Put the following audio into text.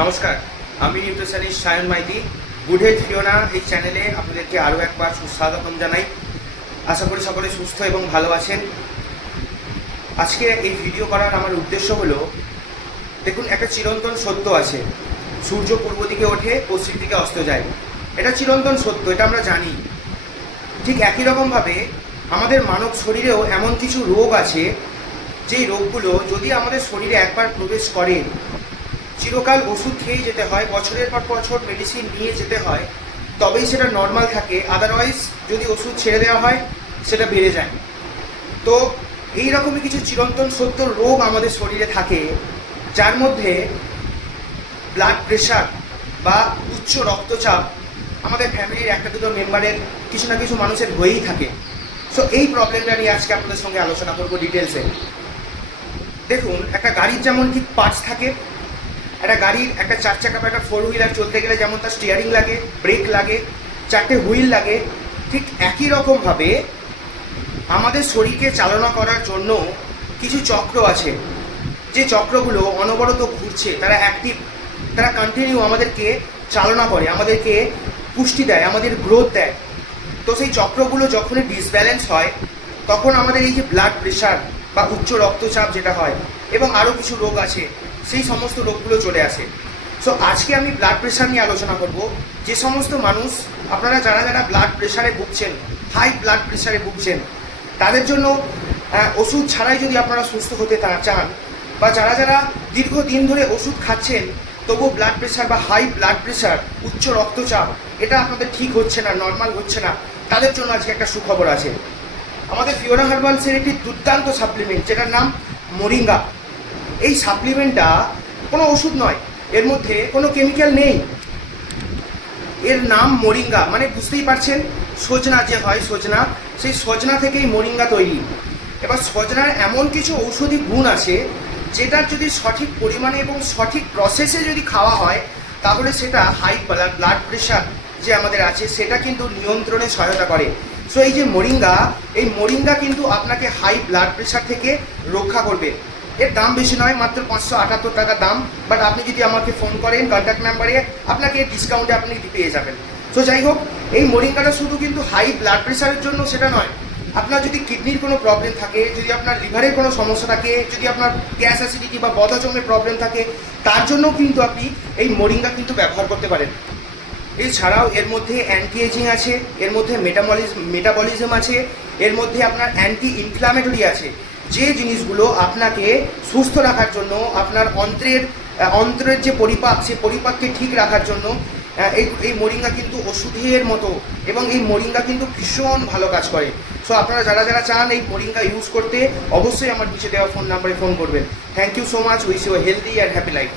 নমস্কার, আমি nutritionist Sayan Maity. Good health Fiona এই চ্যানেলে আপনাদেরকে আরও একবার সুস্বাগতম জানাই। আশা করি সকলে সুস্থ এবং ভালো আছেন। আজকে এই ভিডিও করার আমার উদ্দেশ্য হলো, দেখুন, একটা চিরন্তন সত্য আছে। সূর্য পূর্ব দিকে ওঠে, পশ্চিম দিকে অস্ত যায়। এটা চিরন্তন সত্য, এটা আমরা জানি। ঠিক একই রকমভাবে আমাদের মানব শরীরেও এমন কিছু রোগ আছে, যেই রোগগুলো যদি আমাদের শরীরে একবার প্রবেশ করে চিরকাল ওষুধ খেয়ে যেতে হয়, বছরের পর বছর মেডিসিন নিয়ে যেতে হয়, তবেই সেটা নর্মাল থাকে। আদারওয়াইজ যদি ওষুধ ছেড়ে দেওয়া হয়, সেটা বেড়ে যায়। তো এই রকমই কিছু চিরন্তন সত্য রোগ আমাদের শরীরে থাকে, যার মধ্যে ব্লাড প্রেশার বা উচ্চ রক্তচাপ আমাদের ফ্যামিলির একটা দুটো মেম্বারের কিছু না কিছু মানুষের হয়েই থাকে। সো এই প্রবলেমটা নিয়ে আজকে আপনাদের সঙ্গে আলোচনা করব ডিটেলসে দেখুন, একটা গাড়ির যেমন ঠিক পার্টস থাকে একটা গাড়ির একটা চার চাকা বা একটা ফোর হুইলার চলতে গেলে যেমন তার স্টিয়ারিং লাগে ব্রেক লাগে, চারটে হুইল লাগে, ঠিক একই রকমভাবে আমাদের শরীরকে চালনা করার জন্য কিছু চক্র আছে। যে চক্রগুলো অনবরত ঘুরছে, তারা অ্যাক্টিভ তারা কন্টিনিউ আমাদেরকে চালনা করে, আমাদেরকে পুষ্টি দেয়, আমাদের গ্রোথ দেয়। তো সেই চক্রগুলো যখনই ডিসব্যালেন্স হয়, তখন আমাদের এই যে ব্লাড প্রেশার বা উচ্চ রক্তচাপ যেটা হয়, এবং আরও কিছু রোগ আছে সেই সমস্ত রোগগুলো চলে আসে। সো আজকে আমি ব্লাড প্রেশার নিয়ে আলোচনা করব। যে সমস্ত মানুষ, আপনারা যারা যারা ব্লাড প্রেশারে ভুগছেন হাই ব্লাড প্রেশারে ভুগছেন, তাদের জন্য ওষুধ ছাড়াই যদি আপনারা সুস্থ হতে চান, বা যারা যারা দীর্ঘদিন ধরে ওষুধ খাচ্ছেন তবু ব্লাড প্রেশার বা হাই ব্লাড প্রেশার উচ্চ রক্তচাপ, এটা আপনাদের ঠিক হচ্ছে না নর্মাল হচ্ছে না, তাদের জন্য আজকে একটা সুখবর আছে। আমাদের ফিওরা হার্বালসের একটি দুর্দান্ত সাপ্লিমেন্ট যেটার নাম মোরিঙ্গা। এই সাপ্লিমেন্টটা কোনো ওষুধ নয়। এর মধ্যে কোনো কেমিক্যাল নেই। এর নাম মোরিঙ্গা। মানে বুঝতেই পারছেন, সজনা যে হয় সজনা, সেই সজনা থেকেই মোরিঙ্গা তৈরি। এবার সজনার এমন কিছু ঔষধি গুণ আছে, যেটার যদি সঠিক পরিমাণে এবং সঠিক প্রসেসে যদি খাওয়া হয়, তাহলে সেটা হাই ব্লাড প্রেশার যে আমাদের আছে, সেটা কিন্তু নিয়ন্ত্রণে সহায়তা করে। সো এই যে মোরিঙ্গা, এই মোরিঙ্গা কিন্তু আপনাকে হাই ব্লাড প্রেশার থেকে রক্ষা করবে। এর দাম বেশি নয়, মাত্র পাঁচশো আটাত্তর টাকা দাম। বাট আপনি যদি আমাকে ফোন করেন কন্ট্যাক্ট নাম্বারে আপনাকে ডিসকাউন্টে আপনি পেয়ে যাবেন। তো যাই হোক, এই মোরিঙ্গাটা শুধু কিন্তু হাই ব্লাড প্রেশারের জন্য সেটা নয়। আপনার যদি কিডনির কোনো প্রবলেম থাকে, যদি আপনার লিভারের কোনো সমস্যা থাকে, যদি আপনার গ্যাস অ্যাসিডিটি বা বদহজমের প্রবলেম থাকে, তার জন্যও কিন্তু আপনি এই মোরিঙ্গা কিন্তু ব্যবহার করতে পারেন। এছাড়াও এর মধ্যে অ্যান্টি এজিং আছে, এর মধ্যে মেটাবলিজম মেটাবলিজম আছে, এর মধ্যে আপনার অ্যান্টি ইনফ্লামেটরি আছে। যে জিনিসগুলো আপনাকে সুস্থ রাখার জন্য, আপনার অন্ত্রের অন্ত্রের যে পরিপাক, সে পরিপাককে ঠিক রাখার জন্য এই এই মরিঙ্গা কিন্তু ওষুধের মতো এবং এই মরিঙ্গা কিন্তু ভীষণ ভালো কাজ করে। সো আপনারা যারা যারা চান এই মরিঙ্গা ইউজ করতে, অবশ্যই আমার নিচে দেওয়া ফোন নাম্বারে ফোন করবেন। Thank you so much wish you healthy and happy life